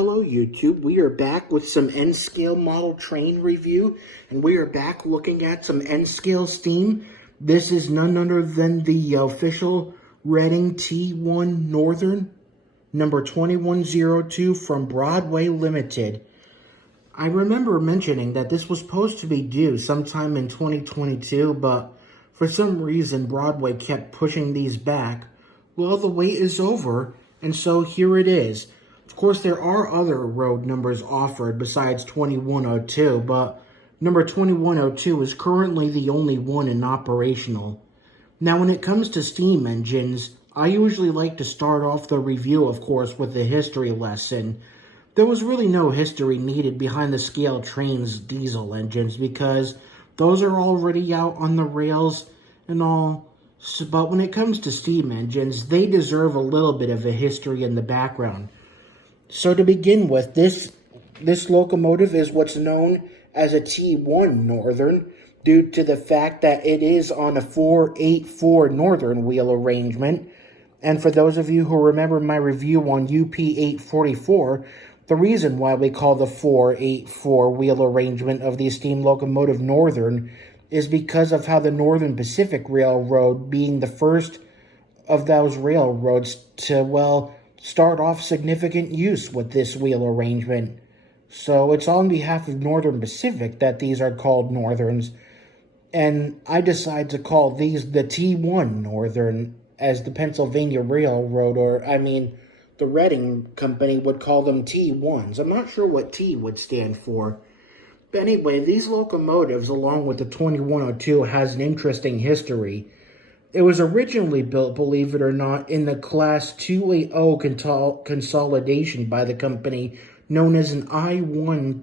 Hello YouTube, we are back with some N-scale model train review, and we are back looking at some N-scale steam. This is none other than the official Reading T1 Northern number 2102 from Broadway Limited. I remember mentioning that this was supposed to be due sometime in 2022, but for some reason Broadway kept pushing these back. Well, the wait is over, and so here it is. Of course, there are other road numbers offered besides 2102, but number 2102 is currently the only one in operational. Now, when it comes to steam engines, I usually like to start off the review, of course, with the history lesson. There was really no history needed behind the scale train's diesel engines because those are already out on the rails and all. But when it comes to steam engines, they deserve a little bit of a history in the background. So to begin with, this locomotive is what's known as a T1 Northern due to the fact that it is on a 484 Northern wheel arrangement. And for those of you who remember my review on UP 844, the reason why we call the 484 wheel arrangement of the steam locomotive Northern is because of how the Northern Pacific Railroad, being the first of those railroads to, well, start off significant use with this wheel arrangement. So it's on behalf of Northern Pacific that these are called Northerns. And I decide to call these the T1 Northern, as the Pennsylvania Railroad, the Reading Company would call them T1s. I'm not sure what T would stand for. But anyway, these locomotives, along with the 2102, has an interesting history. It was originally built, believe it or not, in the Class 280 consolidation by the company known as an I-1,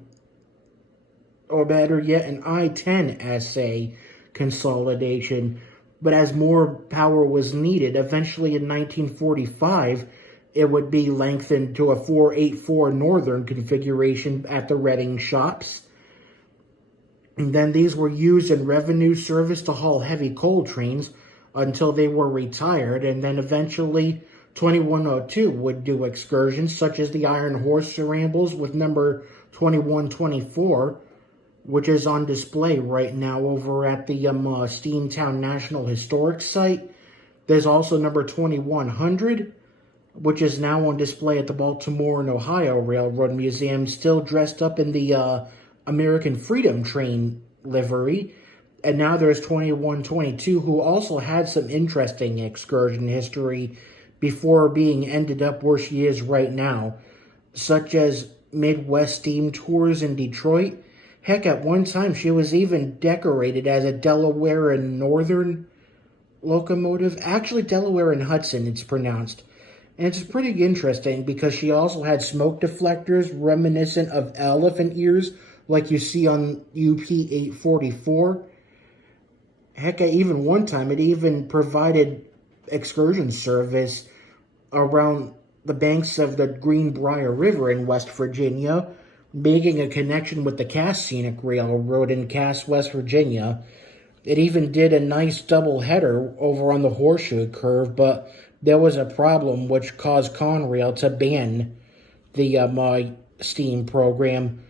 or better yet, an I-10 assay consolidation. But as more power was needed, eventually in 1945, it would be lengthened to a 484 Northern configuration at the Reading shops. And then these were used in revenue service to haul heavy coal trains until they were retired, and then eventually 2102 would do excursions such as the Iron Horse Scrambles with number 2124, which is on display right now over at the Steamtown National Historic Site. There's also number 2100, which is now on display at the Baltimore and Ohio Railroad Museum, still dressed up in the American Freedom Train livery. And now there's 2122, who also had some interesting excursion history before being ended up where she is right now, such as Midwest Steam Tours in Detroit. Heck, at one time she was even decorated as a Delaware and Northern locomotive. Actually, Delaware and Hudson, it's pronounced. And it's pretty interesting because she also had smoke deflectors reminiscent of elephant ears, like you see on UP 844. Heck, even one time, it even provided excursion service around the banks of the Greenbrier River in West Virginia, making a connection with the Cass Scenic Railroad in Cass, West Virginia. It even did a nice double-header over on the Horseshoe Curve, but there was a problem which caused Conrail to ban the steam program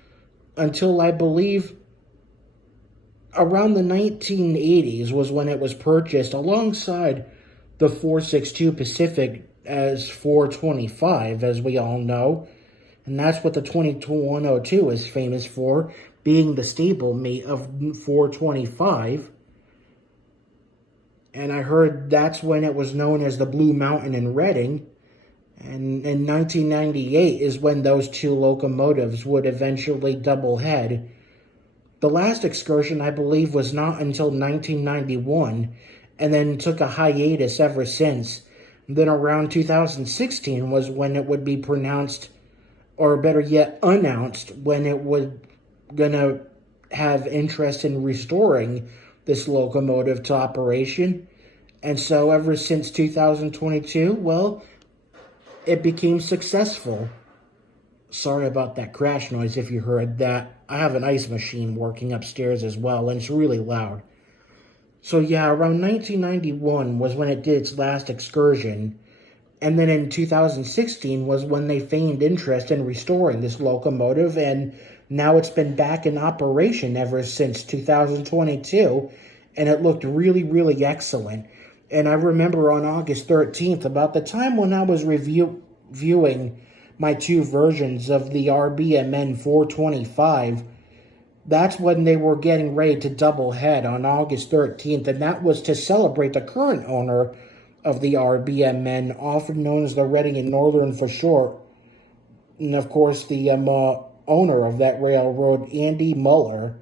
until, I believe, around the 1980s was when it was purchased alongside the 462 Pacific as 425, as we all know. And that's what the 2102 is famous for, being the stablemate of 425. And I heard that's when it was known as the Blue Mountain in Reading. And in 1998 is when those two locomotives would eventually double head. The last excursion, I believe, was not until 1991, and then took a hiatus ever since. Then around 2016 was when it would be pronounced, or better yet, announced, when it would gonna have interest in restoring this locomotive to operation. And so ever since 2022, well, it became successful. Sorry about that crash noise if you heard that. I have an ice machine working upstairs as well, and it's really loud. So yeah, around 1991 was when it did its last excursion. And then in 2016 was when they feigned interest in restoring this locomotive, and now it's been back in operation ever since 2022, and it looked really, really excellent. And I remember on August 13th, about the time when I was reviewing my two versions of the RBMN 425, that's when they were getting ready to double head on August 13th, and that was to celebrate the current owner of the RBMN, often known as the Reading and Northern for short. And of course, the owner of that railroad, Andy Muller.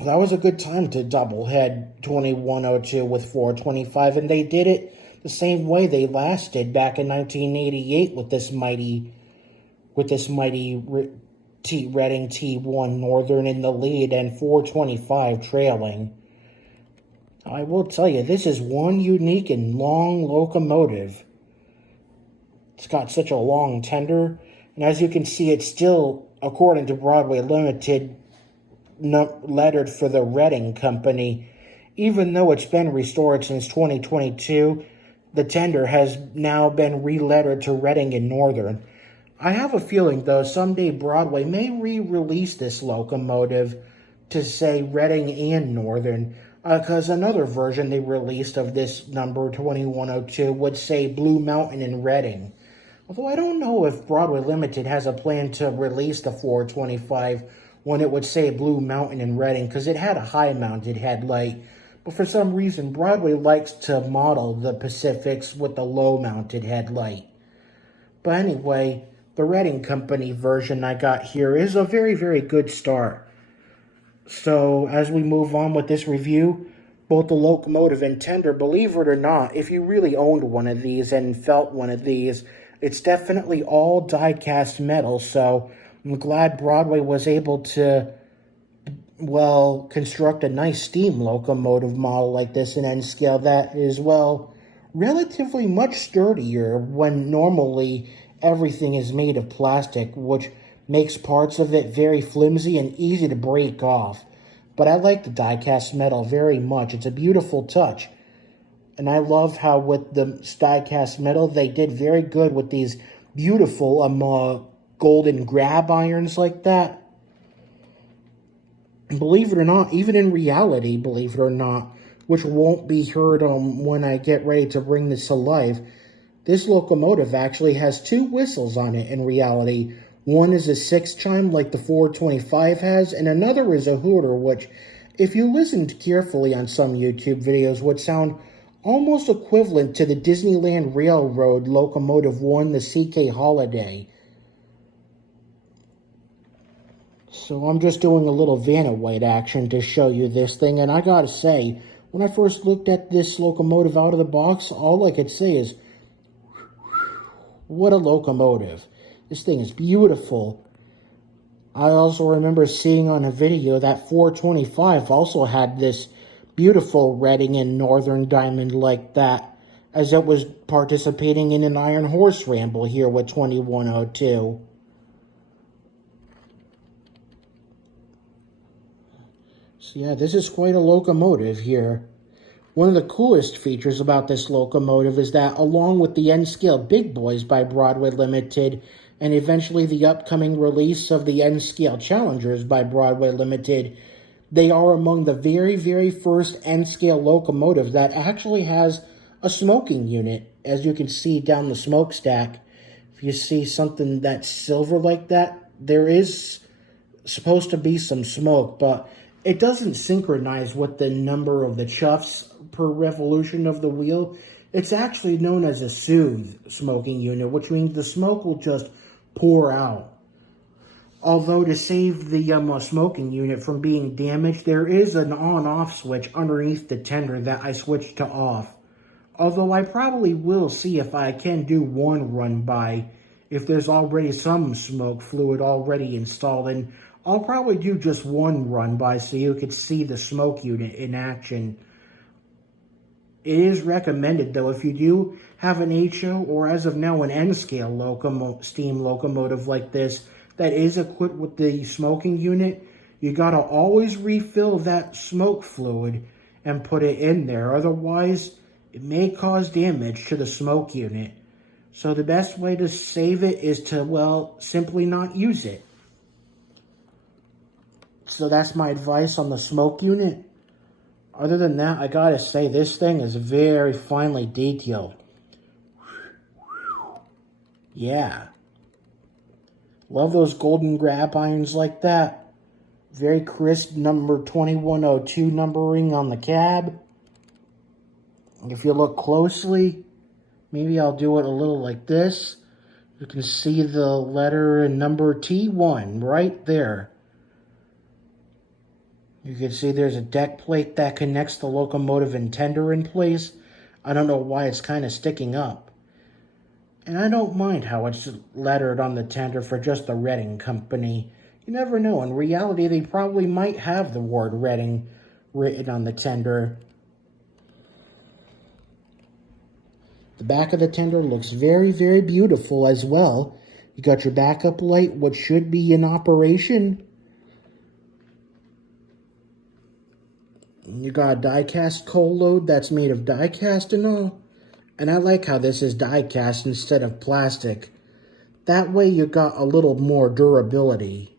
That was a good time to double head 2102 with 425, and they did it the same way they last did back in 1988 with this mighty Reading T1 Northern in the lead and 425 trailing. I will tell you, this is one unique and long locomotive. It's got such a long tender, and as you can see, it's still, according to Broadway Limited, lettered for the Reading Company. Even though it's been restored since 2022, the tender has now been re-lettered to Reading and Northern. I have a feeling, though, someday Broadway may re-release this locomotive to say Reading and Northern, because another version they released of this number 2102 would say Blue Mountain and Reading. Although I don't know if Broadway Limited has a plan to release the 425 when it would say Blue Mountain and Reading, because it had a high-mounted headlight. But for some reason, Broadway likes to model the Pacifics with the low-mounted headlight. But anyway, the Reading Company version I got here is a very, very good start. So, as we move on with this review, both the locomotive and tender, believe it or not, if you really owned one of these and felt one of these, it's definitely all die-cast metal, so I'm glad Broadway was able to, well, construct a nice steam locomotive model like this in N scale that is, well, relatively much sturdier when normally everything is made of plastic, which makes parts of it very flimsy and easy to break off. But I like the die-cast metal very much. It's a beautiful touch. And I love how with the die-cast metal, they did very good with these beautiful golden grab irons like that. And believe it or not, even in reality, believe it or not, which won't be heard when I get ready to bring this to life, this locomotive actually has two whistles on it in reality. One is a 6-chime like the 425 has, and another is a hooter, which, if you listened carefully on some YouTube videos, would sound almost equivalent to the Disneyland Railroad Locomotive 1, the CK Holiday. So I'm just doing a little Vanna White action to show you this thing, and I gotta say, when I first looked at this locomotive out of the box, all I could say is, what a locomotive. This thing is beautiful. I also remember seeing on a video that 425 also had this beautiful Reading and Northern diamond like that, as it was participating in an Iron Horse Ramble here with 2102. So yeah, this is quite a locomotive here. One of the coolest features about this locomotive is that, along with the N-Scale Big Boys by Broadway Limited, and eventually the upcoming release of the N-Scale Challengers by Broadway Limited, they are among the very, very first N-Scale locomotive that actually has a smoking unit, as you can see down the smokestack. If you see something that's silver like that, there is supposed to be some smoke, but it doesn't synchronize with the number of the chuffs per revolution of the wheel. It's actually known as a soothe smoking unit, which means the smoke will just pour out. Although to save the smoking unit from being damaged, there is an on-off switch underneath the tender that I switched to off. Although I probably will see if I can do one run by. If there's already some smoke fluid already installed, and I'll probably do just one run by so you could see the smoke unit in action. It is recommended, though, if you do have an HO or as of now an N-scale steam locomotive like this that is equipped with the smoking unit, you gotta always refill that smoke fluid and put it in there. Otherwise, it may cause damage to the smoke unit. So the best way to save it is to, well, simply not use it. So that's my advice on the smoke unit. Other than that, I gotta say, this thing is very finely detailed. Yeah. Love those golden grab irons like that. Very crisp number 2102 numbering on the cab. If you look closely, maybe I'll do it a little like this. You can see the letter and number T1 right there. You can see there's a deck plate that connects the locomotive and tender in place. I don't know why it's kind of sticking up. And I don't mind how it's lettered on the tender for just the Reading Company. You never know. In reality, they probably might have the word Reading written on the tender. The back of the tender looks very, very beautiful as well. You got your backup light, which should be in operation. You got a diecast coal load that's made of diecast and all. And I like how this is diecast instead of plastic. That way you got a little more durability.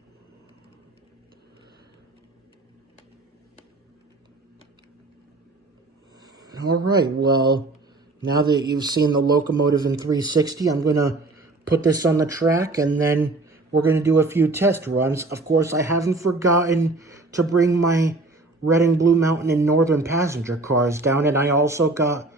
Alright, well, now that you've seen the locomotive in 360, I'm going to put this on the track and then we're going to do a few test runs. Of course, I haven't forgotten to bring my Reading Blue Mountain and Northern passenger cars down, and I also got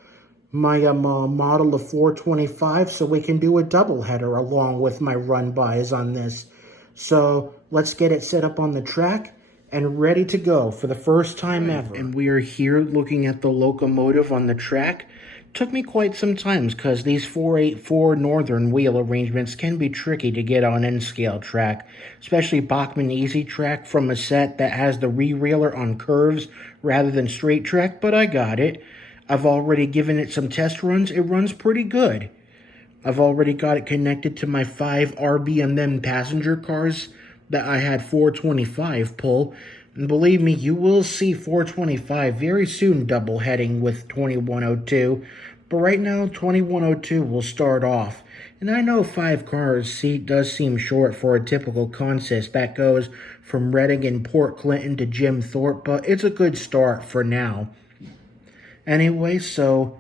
my model of 425, so we can do a doubleheader along with my run-bys on this. So let's get it set up on the track and ready to go for the first time ever. And we are here looking at the locomotive on the track. Took me quite some time because these 484 Northern wheel arrangements can be tricky to get on N-scale track, especially Bachmann Easy Track from a set that has the re-railer on curves rather than straight track, but I got it. I've already given it some test runs. It runs pretty good. I've already got it connected to my 5 RBMN passenger cars that I had 425 pull. And believe me, you will see 425 very soon double heading with 2102. But right now, 2102 will start off. And I know 5 cars does seem short for a typical consist that goes from Reading and Port Clinton to Jim Thorpe, but it's a good start for now. Anyway, so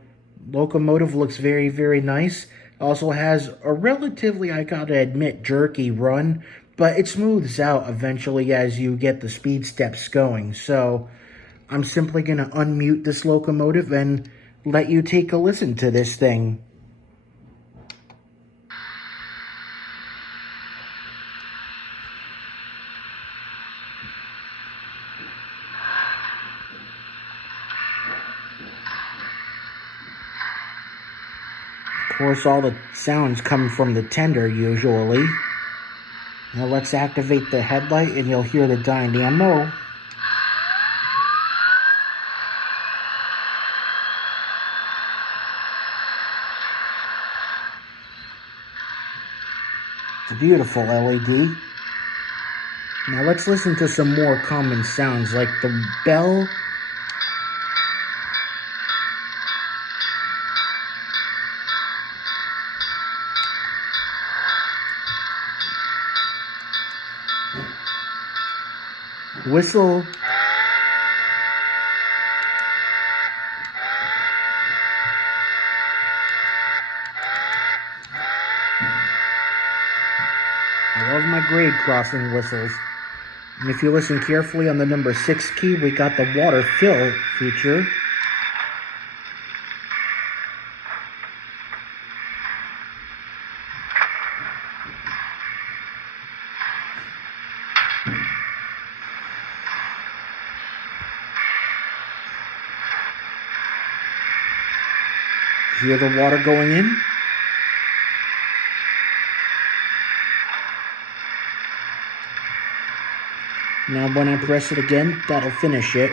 locomotive looks very, very nice. Also has a relatively, I gotta admit, jerky run, but it smooths out eventually as you get the speed steps going. So I'm simply gonna unmute this locomotive and let you take a listen to this thing. Of course, all the sounds come from the tender usually. Now let's activate the headlight and you'll hear the dynamo. It's a beautiful LED. Now let's listen to some more common sounds like the bell. Whistle. I love my grade crossing whistles. And if you listen carefully on the number 6 key, we got the water fill feature. Hear the water going in? Now when I press it again, that'll finish it.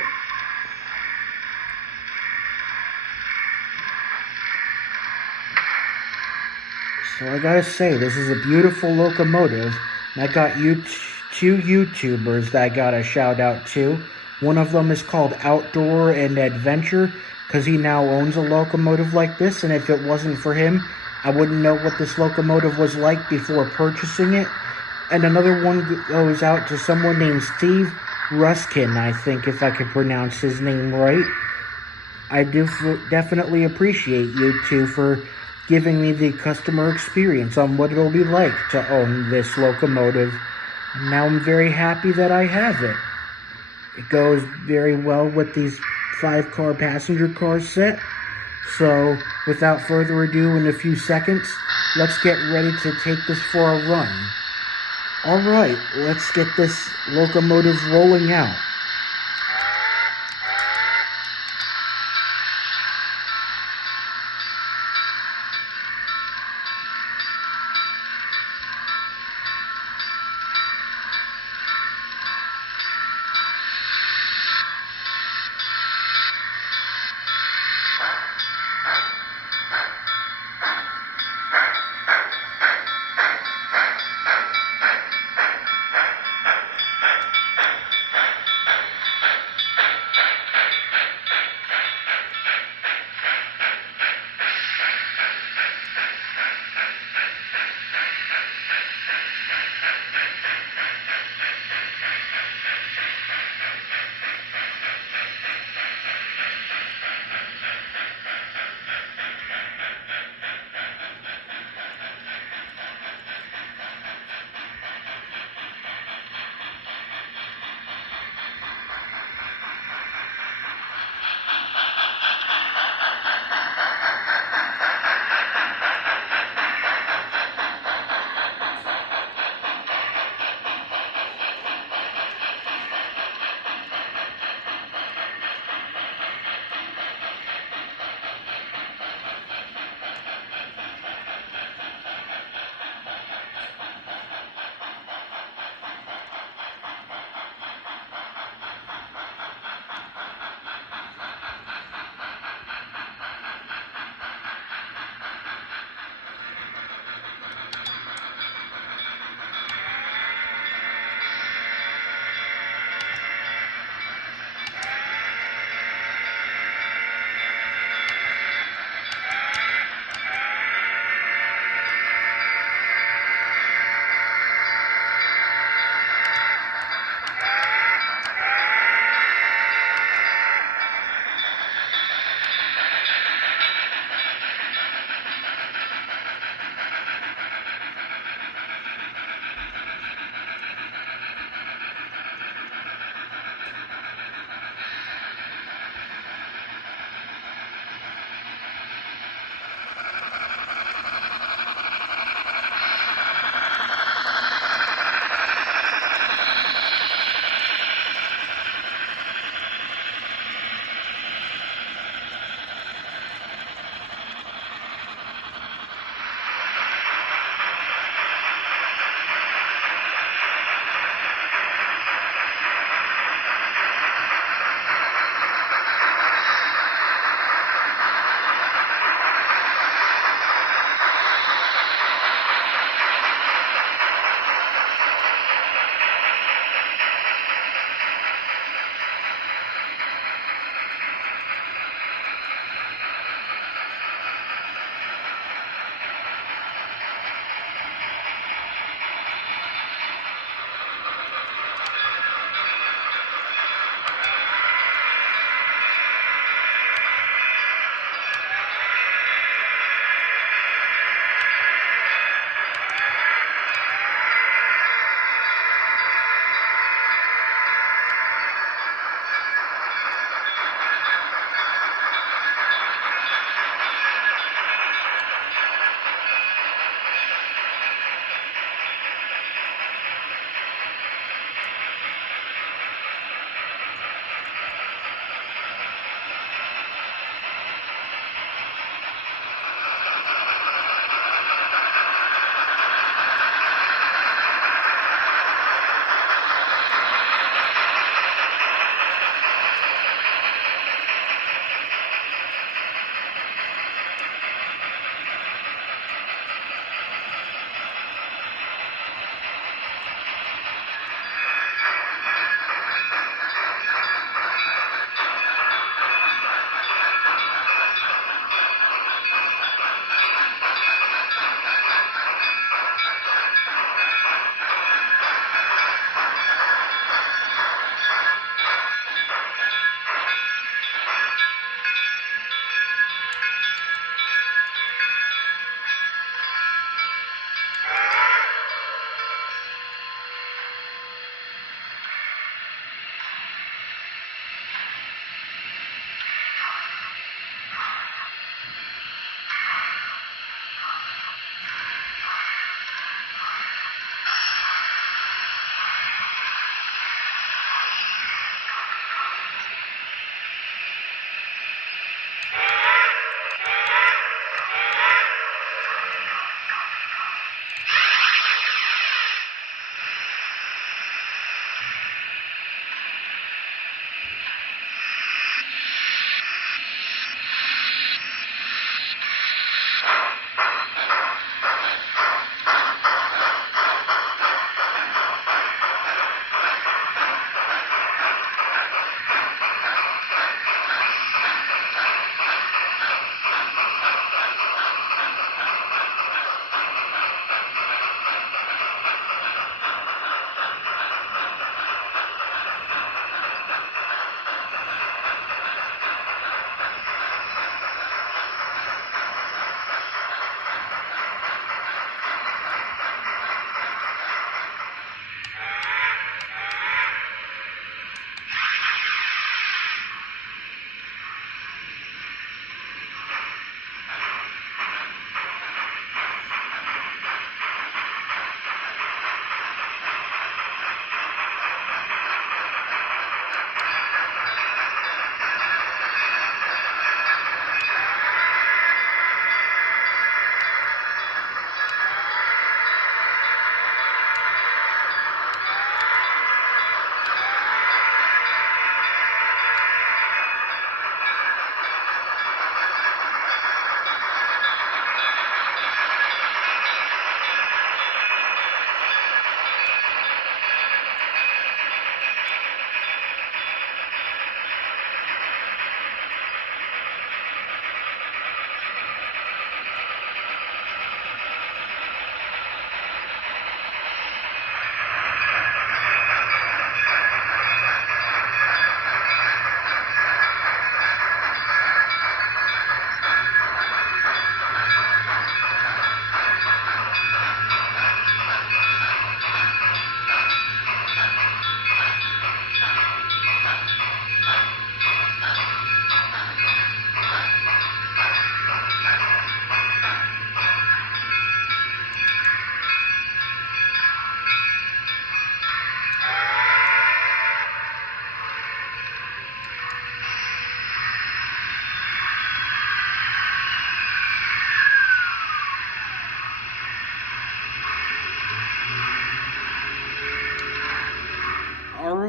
So I gotta say, this is a beautiful locomotive. And I got two YouTubers that I gotta shout out to. One of them is called Outdoor and Adventure. because he now owns a locomotive like this, and if it wasn't for him, I wouldn't know what this locomotive was like before purchasing it. And another one goes out to someone named Steve Ruskin, I think, if I could pronounce his name right. I do definitely appreciate you two for giving me the customer experience on what it'll be like to own this locomotive. And now I'm very happy that I have it. It goes very well with these 5-car passenger car set. So, without further ado, in a few seconds, let's get ready to take this for a run. Alright, let's get this locomotive rolling out.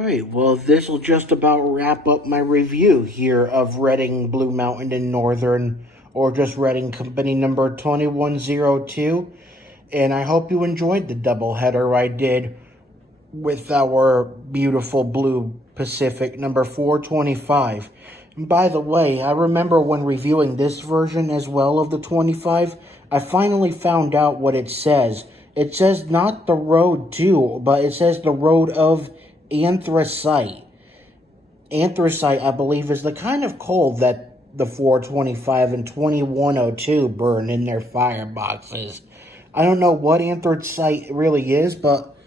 Alright, well, this will just about wrap up my review here of Reading Blue Mountain and Northern, or just Reading Company number 2102. And I hope you enjoyed the doubleheader I did with our beautiful Blue Pacific number 425. And by the way, I remember when reviewing this version as well of the 25, I finally found out what it says. It says not the road to, but it says the road of anthracite. Anthracite, I believe, is the kind of coal that the 425 and 2102 burn in their fireboxes. I don't know what anthracite really is, but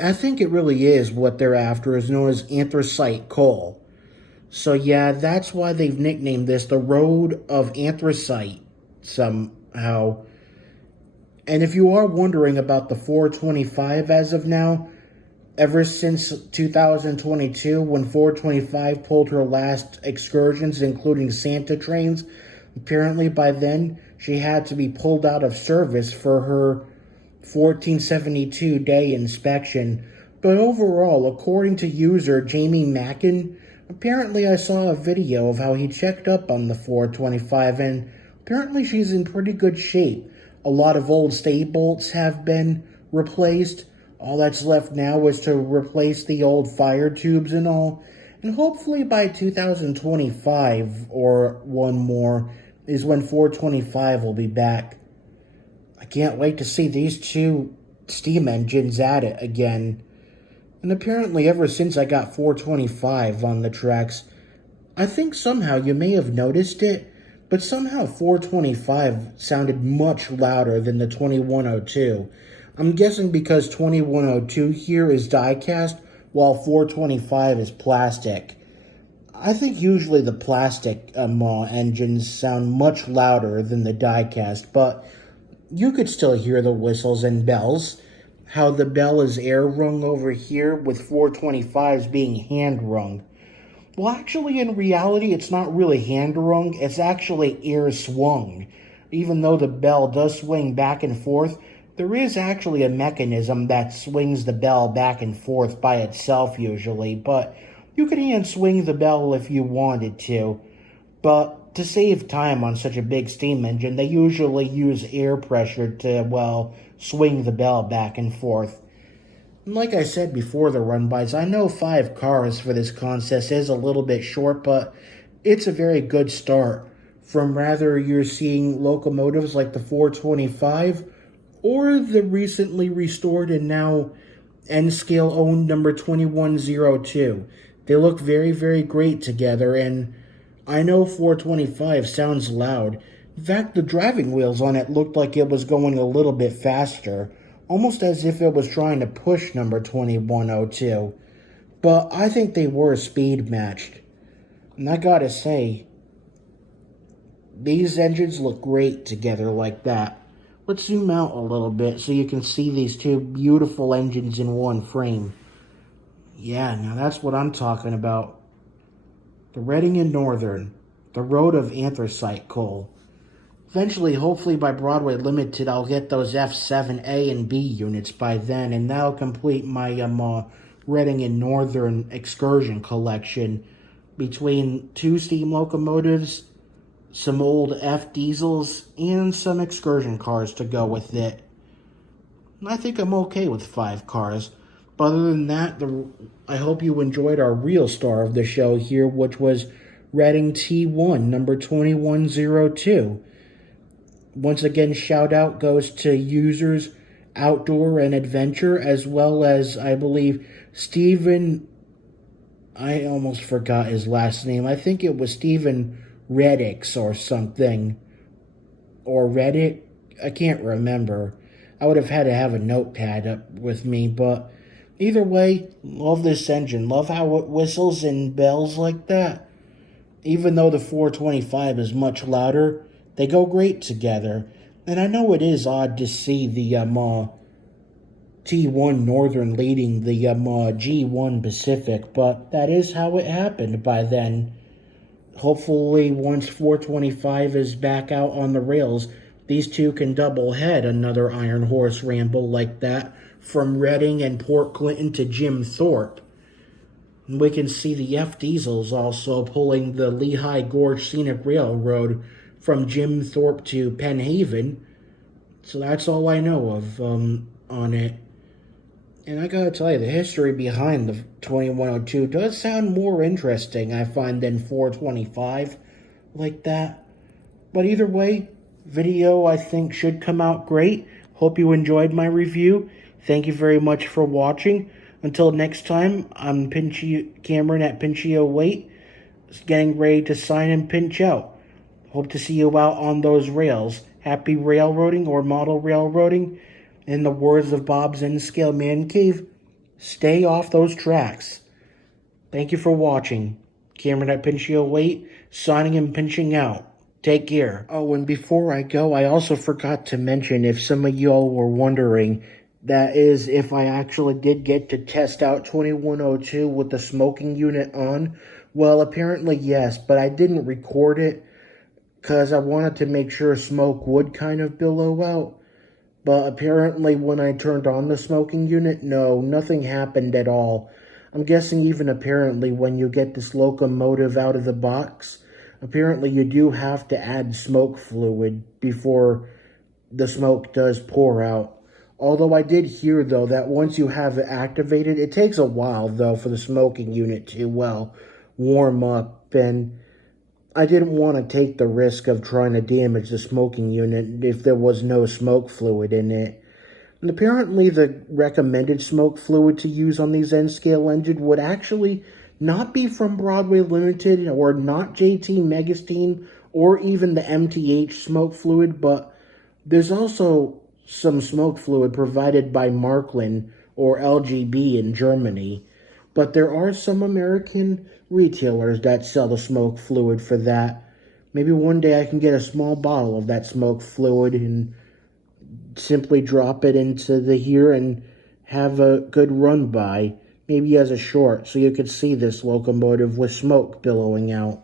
I think it really is what they're after, is known as anthracite coal. So yeah, that's why they've nicknamed this the Road of Anthracite somehow. And if you are wondering about the 425 as of now, ever since 2022, when 425 pulled her last excursions, including Santa trains, apparently by then she had to be pulled out of service for her 1472-day inspection. But overall, according to user Jamie Mackin, apparently I saw a video of how he checked up on the 425, and apparently she's in pretty good shape. A lot of old stay bolts have been replaced. All that's left now is to replace the old fire tubes and all. And hopefully by 2025 or one more is when 425 will be back. I can't wait to see these two steam engines at it again. And apparently ever since I got 425 on the tracks, I think somehow you may have noticed it, but somehow 425 sounded much louder than the 2102. I'm guessing because 2102 here is diecast, while 425 is plastic. I think usually the plastic engines sound much louder than the diecast, but you could still hear the whistles and bells. How the bell is air rung over here, with 425s being hand rung. Well, actually, in reality, it's not really hand rung, it's actually air swung. Even though the bell does swing back and forth, there is actually a mechanism that swings the bell back and forth by itself usually, but you could hand swing the bell if you wanted to. But to save time on such a big steam engine, they usually use air pressure to, well, swing the bell back and forth. And like I said before the run-bys, I know 5 cars for this contest is a little bit short, but it's a very good start. From rather you're seeing locomotives like the 425, or the recently restored and now N-scale owned number 2102. They look very, very great together, and I know 425 sounds loud. In fact, the driving wheels on it looked like it was going a little bit faster, almost as if it was trying to push number 2102. But I think they were speed matched. And I gotta say, these engines look great together like that. Let's zoom out a little bit so you can see these two beautiful engines in one frame. Yeah, now that's what I'm talking about. The Reading and Northern, the Road of Anthracite coal. Eventually, hopefully by Broadway Limited, I'll get those F7A and B units by then, and that'll complete my Reading and Northern excursion collection between 2 steam locomotives, some old F diesels, and some excursion cars to go with it. I think I'm okay with 5 cars. But other than that, I hope you enjoyed our real star of the show here, which was Reading T1, number 2102. Once again, shout out goes to users Outdoor and Adventure, as well as, I believe, Stephen, I almost forgot his last name. I think it was Stephen Reddix or something. Or Reddit? I can't remember. I would have had to have a notepad up with me, but either way, love this engine. Love how it whistles and bells like that. Even though the 425 is much louder, they go great together. And I know it is odd to see the T1 Northern leading the G1 Pacific, but that is how it happened by then. Hopefully, once 425 is back out on the rails, These two can double head another Iron Horse ramble like that from Reading and Port Clinton to Jim Thorpe. And we can see the F Diesels also pulling the Lehigh Gorge Scenic Railroad from Jim Thorpe to Penn Haven. So that's all I know of on it. And I gotta tell you, the history behind the 2102 does sound more interesting, I find, than 425 like that. But either way, video I think should come out great. Hope you enjoyed my review. Thank you very much for watching. Until next time, I'm Cameron at Pinchio Wait, getting ready to sign and pinch out. Hope to see you out on those rails. Happy railroading or model railroading. In the words of Bob's N-Scale Man Cave, stay off those tracks. Thank you for watching. Cameron at Pinchio Wait, signing and pinching out. Take care. Oh, and before I go, I also forgot to mention, if some of y'all were wondering, that is, if I actually did get to test out 2102 with the smoking unit on. Well, apparently yes, but I didn't record it because I wanted to make sure smoke would kind of billow out. But apparently when I turned on the smoking unit, no, nothing happened at all. I'm guessing even apparently when you get this locomotive out of the box, apparently you do have to add smoke fluid before the smoke does pour out. Although I did hear, though, that once you have it activated, it takes a while, though, for the smoking unit to, well, warm up. And I didn't want to take the risk of trying to damage the smoking unit if there was no smoke fluid in it. And apparently the recommended smoke fluid to use on these N-scale engines would actually not be from Broadway Limited or not JT Megastine or even the MTH smoke fluid, but there's also some smoke fluid provided by Marklin or LGB in Germany. But there are some American retailers that sell the smoke fluid for that. Maybe one day I can get a small bottle of that smoke fluid and simply drop it into the here and have a good run by, maybe as a short, so you could see this locomotive with smoke billowing out.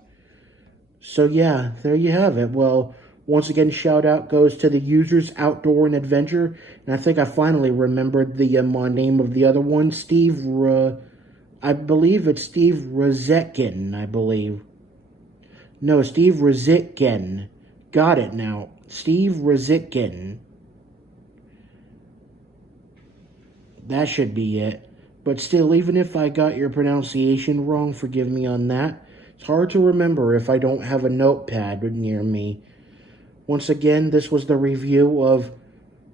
So yeah, there you have it. Well, once again, shout out goes to the users Outdoor and Adventure, and I think I finally remembered the name of the other one, I believe it's Steve Ruzicka, I believe. No, Steve Ruzicka. Got it now. Steve Ruzicka. That should be it. But still, even if I got your pronunciation wrong, forgive me on that. It's hard to remember if I don't have a notepad near me. Once again, this was the review of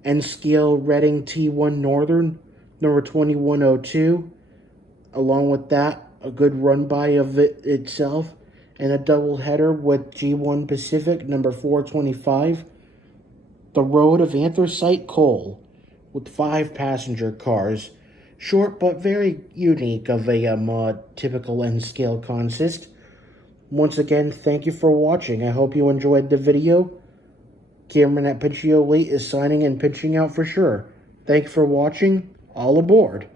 N-Scale Reading T1 Northern, number 2102. Along with that, a good run-by of it itself, and a double header with G1 Pacific, number 425. The Road of Anthracite Coal, with 5 passenger cars. Short but very unique of a typical N-scale consist. Once again, thank you for watching. I hope you enjoyed the video. Cameron at Pinchio Wait is signing and pinching out for sure. Thank you for watching. All aboard.